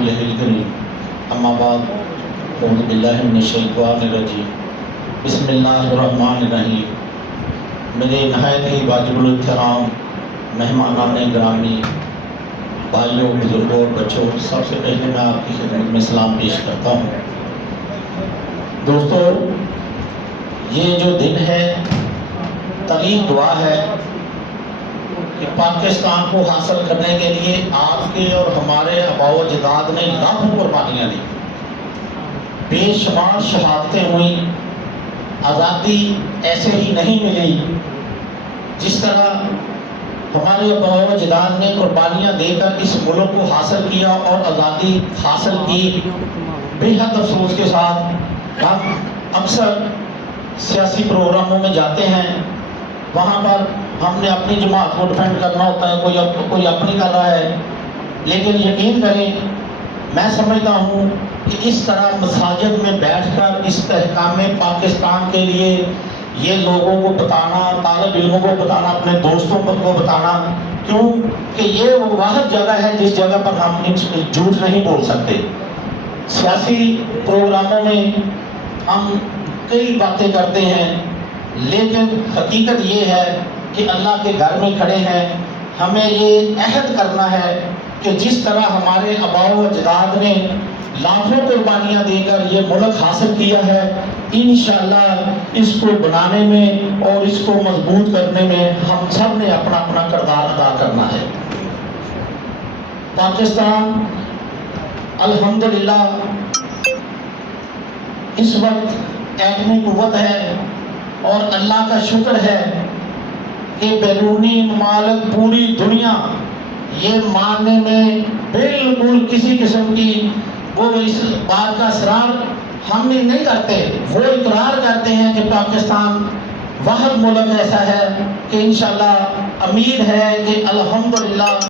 رسولہ الکریم اما بعد اعوذ باللہ من الشیطان الرجیم بسم اللہ الرحمن الرحیم۔ میرے نہایت ہی واجب الاحترام مہمانان گرامی، بھائیوں، بزرگوں اور بچوں، سب سے پہلے میں آپ کی خدمت میں سلام پیش کرتا ہوں۔ دوستو، یہ جو دن ہے طویل دعا ہے کہ پاکستان کو حاصل کرنے کے لیے آپ کے اور ہمارے آباء و اجداد نے لاکھوں قربانیاں دی، بے شمار شہادتیں ہوئیں۔ آزادی ایسے ہی نہیں ملی، جس طرح ہمارے آباء و اجداد نے قربانیاں دے کر اس ملک کو حاصل کیا اور آزادی حاصل کی۔ بے حد افسوس کے ساتھ ہم اکثر سیاسی پروگراموں میں جاتے ہیں، وہاں پر ہم نے اپنی جماعت کو ڈیفینڈ کرنا ہوتا ہے، کوئی اپنی کر رہا ہے، لیکن یقین کریں میں سمجھتا ہوں کہ اس طرح مساجد میں بیٹھ کر استحکام پاکستان کے لیے یہ لوگوں کو بتانا، طالب علموں کو بتانا، اپنے دوستوں کو بتانا، کیوں کہ یہ وہ واحد جگہ ہے جس جگہ پر ہم جھوٹ نہیں بول سکتے۔ سیاسی پروگراموں میں ہم کئی باتیں کرتے ہیں، لیکن حقیقت یہ ہے کہ اللہ کے گھر میں کھڑے ہیں، ہمیں یہ عہد کرنا ہے کہ جس طرح ہمارے آباء و اجداد نے لاکھوں قربانیاں دے کر یہ ملک حاصل کیا ہے، انشاءاللہ اس کو بنانے میں اور اس کو مضبوط کرنے میں ہم سب نے اپنا اپنا کردار ادا کرنا ہے۔ پاکستان الحمدللہ اس وقت ایٹمی قوت ہے، اور اللہ کا شکر ہے کہ بیرونی ممالک پوری دنیا یہ ماننے میں بالکل کسی قسم کی وہ اس بات کا اصرار ہم نہیں کرتے، وہ اقرار کرتے ہیں کہ پاکستان واحد ملک ایسا ہے کہ انشاءاللہ امید ہے کہ الحمدللہ